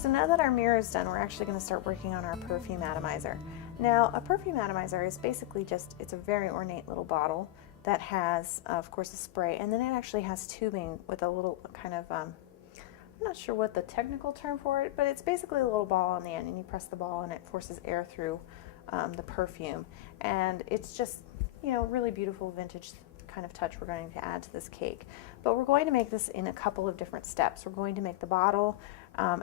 So now that our mirror is done, we're actually going to start working on our perfume atomizer. Now, a perfume atomizer is basically just, it's a very ornate little bottle that has, of course, a spray, and then it actually has tubing with a little kind of, I'm not sure what the technical term for it, but it's basically a little ball on the end, and you press the ball and it forces air through the perfume. And it's just, you know, really beautiful vintage kind of touch we're going to add to this cake. But we're going to make this in a couple of different steps. We're going to make the bottle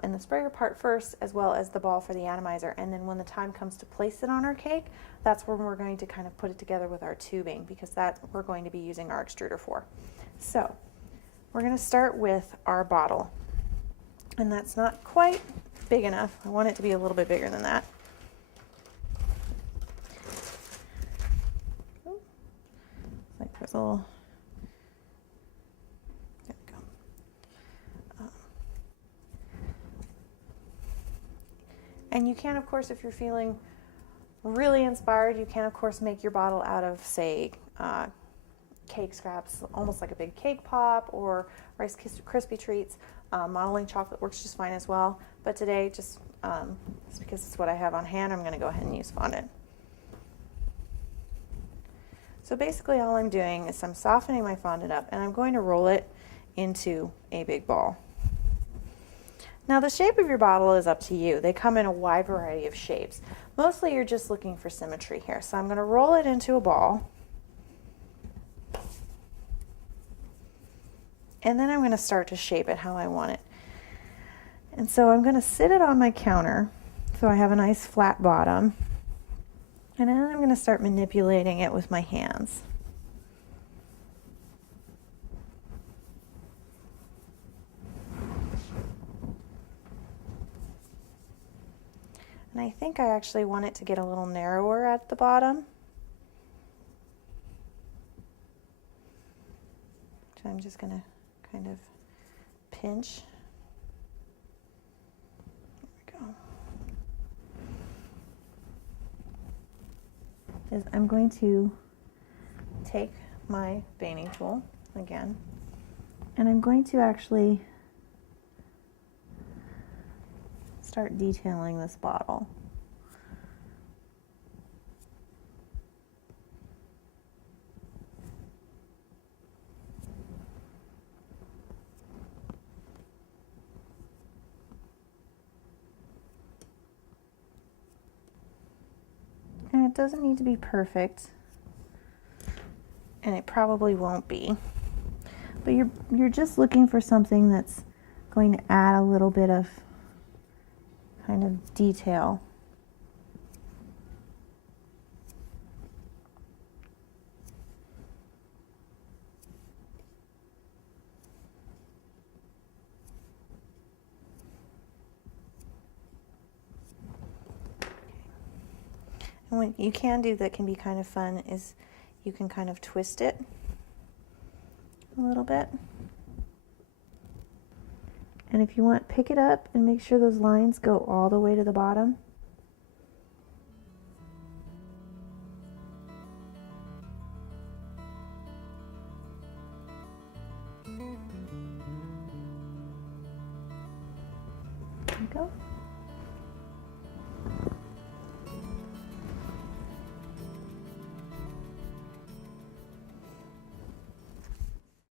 and the sprayer part first, as well as the ball for the atomizer, and then when the time comes to place it on our cake, that's when we're going to kind of put it together with our tubing, because that we're going to be using our extruder for. So we're going to start with our bottle, and that's not quite big enough. I want it to be a little bit bigger than that. Like there's a little, there we go. And you can, of course, if you're feeling really inspired, you can, of course, make your bottle out of, say, cake scraps, almost like a big cake pop, or Rice Krispie treats. Modeling chocolate works just fine as well. But today, just because it's what I have on hand, I'm going to go ahead and use fondant. So basically all I'm doing is I'm softening my fondant up, and I'm going to roll it into a big ball. Now the shape of your bottle is up to you. They come in a wide variety of shapes. Mostly you're just looking for symmetry here. So I'm going to roll it into a ball, and then I'm going to start to shape it how I want it. And so I'm going to sit it on my counter so I have a nice flat bottom. And then I'm going to start manipulating it with my hands. And I think I actually want it to get a little narrower at the bottom. So I'm just going to kind of pinch. There we go. Is I'm going to take my veining tool again, and I'm going to actually start detailing this bottle. And it doesn't need to be perfect, and it probably won't be, but you're just looking for something that's going to add a little bit of kind of detail. And what you can do that can be kind of fun is you can kind of twist it a little bit. And if you want, pick it up and make sure those lines go all the way to the bottom.